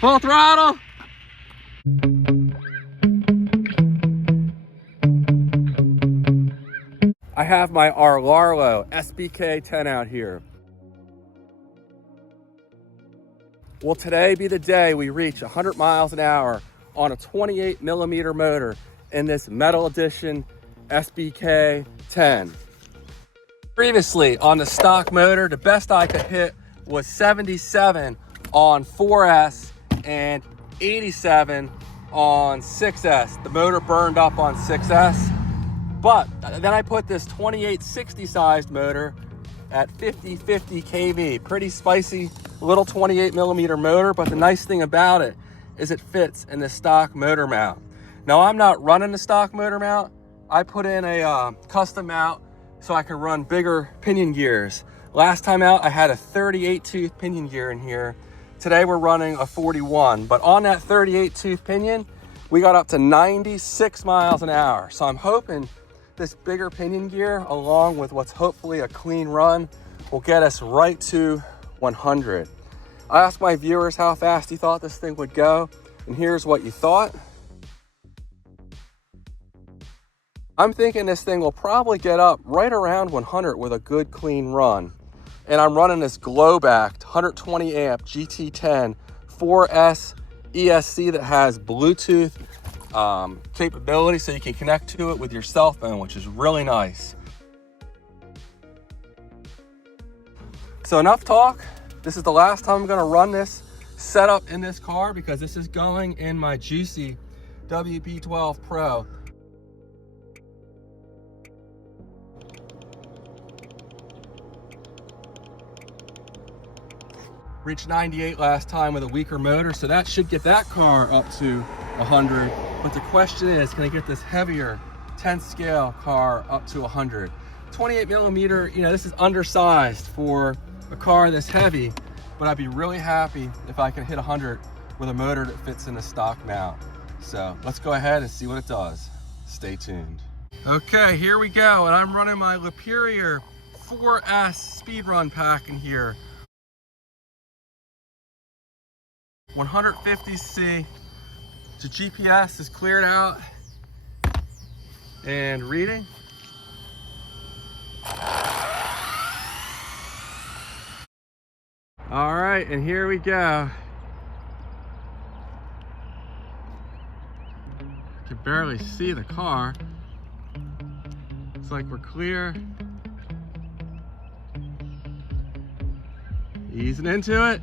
Full throttle. I have my Rlaarlo SBK10 out here. Will today be the day we reach 100 miles an hour on a 28mm motor in this metal edition SBK10? Previously on the stock motor, the best I could hit was 77 on 4S and 87 on 6S. The motor burned up on 6S, but then I put this 2860 sized motor at 50 kV. Pretty spicy little 28mm motor, but the nice thing about it is it fits in the stock motor mount. Now I'm not running the stock motor mount. I put in a custom mount so I can run bigger pinion gears. Last time out, I had a 38 tooth pinion gear in here. Today we're running a 41, but on that 38 tooth pinion, we got up to 96 miles an hour. So I'm hoping this bigger pinion gear, along with what's hopefully a clean run, will get us right to 100. I asked my viewers how fast you thought this thing would go, and here's what you thought. I'm thinking this thing will probably get up right around 100 with a good clean run. And I'm running this glow-backed 120 amp GT10 4S ESC that has Bluetooth capability, so you can connect to it with your cell phone, which is really nice. So enough talk. This is the last time I'm gonna run this setup in this car, because this is going in my juicy WB12 Pro. Reached 98 last time with a weaker motor, so that should get that car up to 100. But the question is, can I get this heavier 10th scale car up to 100? 28mm, you know, this is undersized for a car this heavy, but I'd be really happy if I can hit 100 with a motor that fits in the stock mount. So let's go ahead and see what it does. Stay tuned. Okay, here we go, and I'm running my LiperiAir 4S Speedrun pack in here. 150C. The GPS is cleared out and reading. All right, and here we go. I can barely see the car. Looks like we're clear. Easing into it.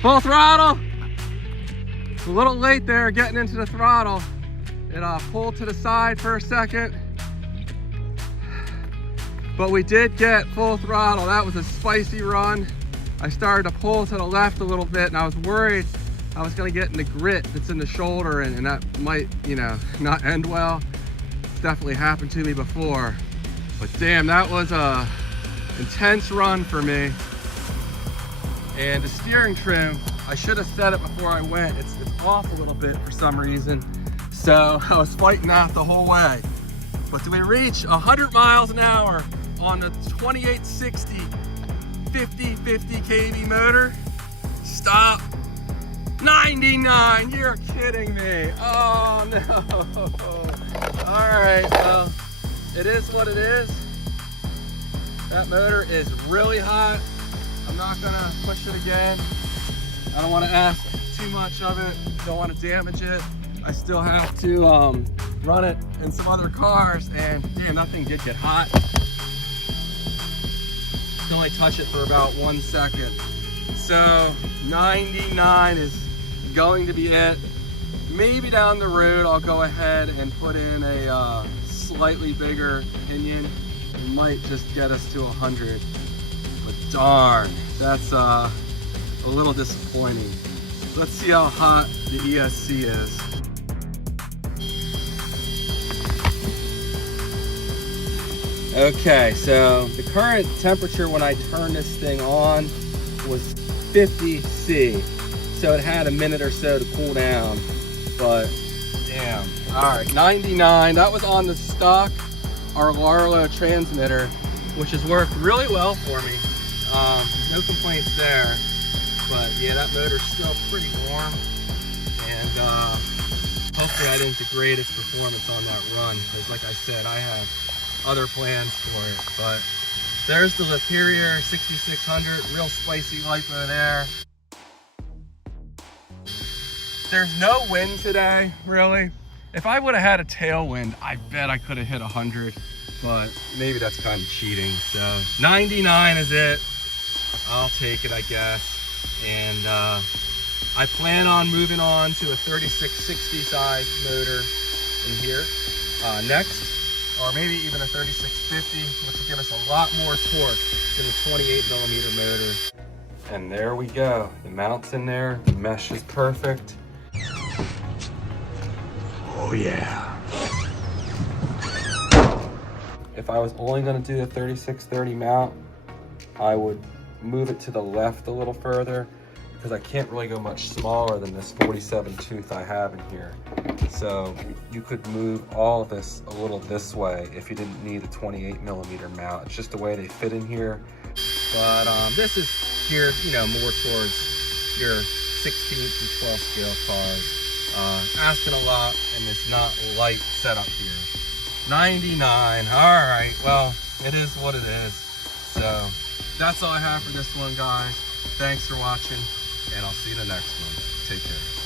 Full throttle. It's a little late there getting into the throttle. It pulled to the side for a second, but we did get full throttle. That was a spicy run. I started to pull to the left a little bit, and I was worried I was gonna get in the grit that's in the shoulder, and that might, you know, not end well. It's definitely happened to me before, but damn, that was a intense run for me. And the steering trim, I should have set it before I went. It's off a little bit for some reason. So I was fighting that the whole way. But do we reach 100 miles an hour on the 2860 50 kV motor? Stop. 99, you're kidding me. Oh no. All right, well, it is what it is. That motor is really hot. I'm not gonna push it again. I don't want to ask too much of it. Don't want to damage it. I still have to run it in some other cars, and damn, that thing did get hot. Can only touch it for about 1 second. So 99 is going to be it. Maybe down the road I'll go ahead and put in a slightly bigger pinion. It might just get us to 100. But darn, that's a little disappointing. Let's see how hot the ESC is. Okay, so the current temperature when I turned this thing on was 50 C. So it had a minute or so to cool down, but damn. All right, 99, that was on the stock our Rlaarlo transmitter, which has worked really well for me. No complaints there, but yeah, that motor's still pretty warm, and hopefully I didn't degrade its performance on that run, because like I said, I have other plans for it. But there's the LiperiAir 6600, real spicy LIPO there. There's no wind today, really. If I would have had a tailwind, I bet I could have hit 100, but maybe that's kind of cheating. So 99 is it. I'll take it, I guess. And I plan on moving on to a 3660 size motor in here next, or maybe even a 3650, which will give us a lot more torque than the 28mm motor. And there we go. The mount's in there. The mesh is perfect. Oh yeah. If I was only going to do a 3630 mount, I would move it to the left a little further, because I can't really go much smaller than this 47 tooth I have in here. So you could move all of this a little this way if you didn't need a 28mm mount. It's just the way they fit in here. But this is geared, you know, more towards your 16th and 12th scale cars. Asking a lot, and it's not light setup here. 99. All right, well, it is what it is. So that's all I have for this one, guys. Thanks for watching, and I'll see you in the next one. Take care.